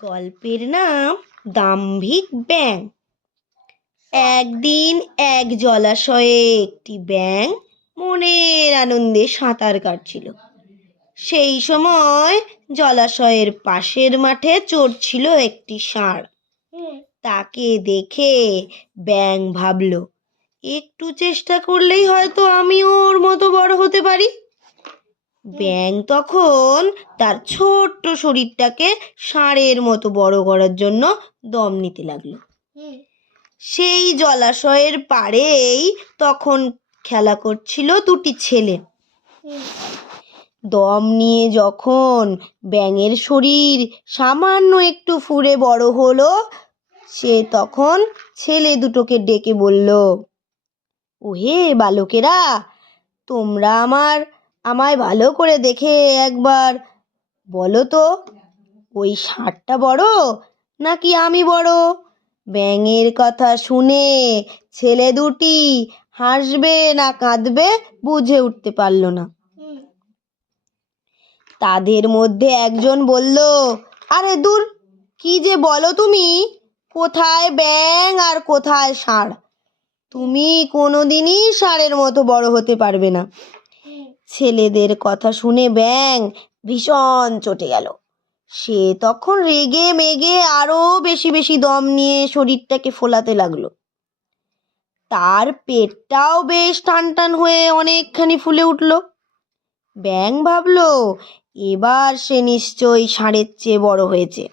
গল্পের নাম দাম্ভিক ব্যাং একদিন এক জলাশয়ে একটি ব্যাঙ মনের আনন্দে সাঁতার কাটছিল। সেই সময় জলাশয়ের পাশের মাঠে চড়ছিল একটি ষাঁড়। তাকে দেখে ব্যাঙ ভাবল, একটু চেষ্টা করলেই হয়তো আমি ওর মতো বড় হতে পারি? ব্যাঙ তখন তার ছোট্ট শরীরটাকে ষাঁড়ের মতো বড় করার জন্য দম নিতে লাগল। সেই জলাশয়ের পাড়েই তখন খেলা করছিল দুটি ছেলে। দম নিয়ে যখন ব্যাঙের শরীর সামান্য একটু ফুরে বড় হলো সে তখন ছেলে দুটোকে ডেকে বলল ওহে বালকেরা তোমরা আমার আমায় ভালো করে দেখে একবার। বলো তো, ওই ষাঁড়টা বড় নাকি আমি বড়? ব্যাঙের কথা শুনে ছেলে দুটি হাসবে না কাঁদবে বুঝে উঠতে পারল না। তাদের মধ্যে একজন বলল, আরে দূর, কি যে বলো তুমি? কোথায় ব্যাঙ আর কোথায় ষাঁড়? তুমি কোনোদিনই ষাঁড়ের মতো বড় হতে পারবে না। ছেলেদের কথা শুনে ব্যাঙ ভীষণ চটে গেল। সে তখন রেগে মেগে আরও বেশি বেশি দম নিয়ে শরীরটাকে ফোলাতে লাগল। তার পেটটাও বেশ টান টান হয়ে অনেকখানি ফুলে উঠল। ব্যাঙ ভাবলো, এবার সে নিশ্চয়ই ষাঁড়ের চেয়ে বড় হয়েছে।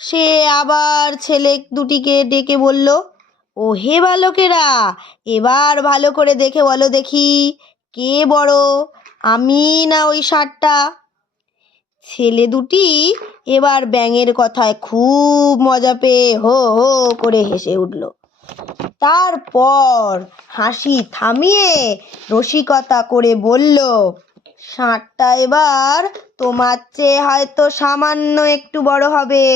সে আবার ছেলে দুটিকে ডেকে বলল ও হে বালকেরা, এবার ভালো করে দেখে বলো দেখি কে বড়? আমি না ওই ষাঁড়টা ছেলে দুটি এবার ব্যাঙের কথায় খুব মজা পেয়ে হো হো করে হেসে উঠল। তারপর হাসি থামিয়ে রসিকতা করে বলল ষাঁড়টা এবার তোমার চেয়ে হয়তো সামান্য একটু বড় হবে।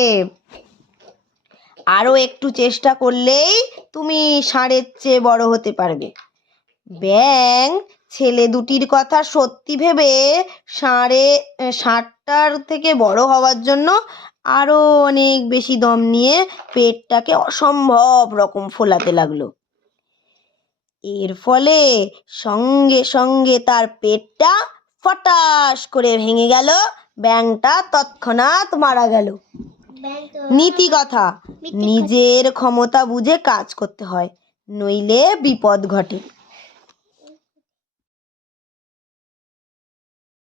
আরও একটু চেষ্টা করলেই তুমি ষাঁড়ের চেয়ে বড় হতে পারবে। ব্যাং ছেলে দুটির কথা সত্যি ভেবে ষাঁড়ে ষাঁড়টার থেকে বড় হওয়ার জন্য আরও অনেক বেশি দম নিয়ে পেটটাকে অসম্ভব রকম ফোলাতে লাগল। এর ফলে সঙ্গে সঙ্গে তার পেটটা ফটাস করে ভেঙে গেল ব্যাংটা তৎক্ষণাৎ মারা গেল। নীতি কথা। নিজের ক্ষমতা বুঝে কাজ করতে হয় নইলে বিপদ ঘটে।